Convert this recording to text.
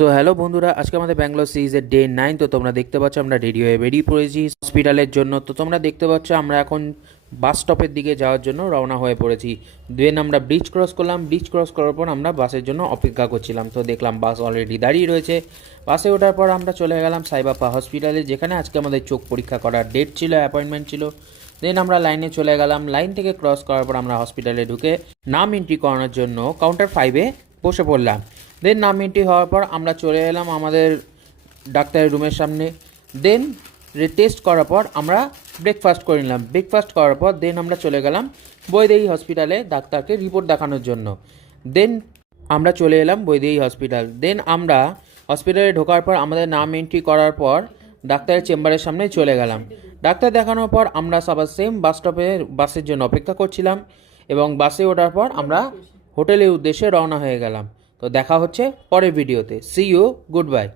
So hello বন্ধুরা, আজকে আমাদের ব্যাঙ্গালোর সিরিজের ডে 9। তো তোমরা দেখতে পাচ্ছ আমরা রেডি হয়ে বেরিয়ে পড়েছি হসপিটালের জন্য। তো তোমরা দেখতে পাচ্ছ আমরা এখন বাস স্টপের দিকে যাওয়ার জন্য রওনা হয়ে পড়েছি। দেন আমরা ব্রিজ ক্রস করলাম। ব্রিজ ক্রস করার পর আমরা বাসের জন্য অপেক্ষা করছিলাম। তো দেখলাম বাস অলরেডি দাঁড়িয়ে রয়েছে। বাসে ওঠার পর আমরা চলে গেলাম সাইবাপ্পা হসপিটালে, যেখানে আজকে আমাদের চোখ পরীক্ষা করার ডেট ছিল, অ্যাপয়েন্টমেন্ট ছিল। দেন আমরা লাইনে চলে গেলাম। লাইন থেকে ক্রস করার পর আমরা হসপিটালে ঢুকে নাম এন্ট্রি করানোর জন্য কাউন্টার 5-এ বসে পড়লাম। দেন নাম এন্ট্রি হওয়ার পর আমরা চলে এলাম আমাদের ডাক্তারের রুমের সামনে। দেন টেস্ট করার পর আমরা ব্রেকফাস্ট করে নিলাম। ব্রেকফাস্ট করার পর দেন আমরা চলে গেলাম বৈদেহী হসপিটালে ডাক্তারকে রিপোর্ট দেখানোর জন্য। দেন আমরা চলে এলাম বৈদেহী হসপিটাল। দেন আমরা হসপিটালে ঢোকার পর আমাদের নাম এন্ট্রি করার পর ডাক্তারের চেম্বারের সামনে চলে গেলাম। ডাক্তার দেখানোর পর আমরা সবার সেম বাস স্টপে বাসের জন্য অপেক্ষা করছিলাম, এবং বাসে ওঠার পর আমরা হোটেলের উদ্দেশ্যে রওনা হয়ে গেলাম। তো দেখা হচ্ছে পরের ভিডিওতে। See you, good bye.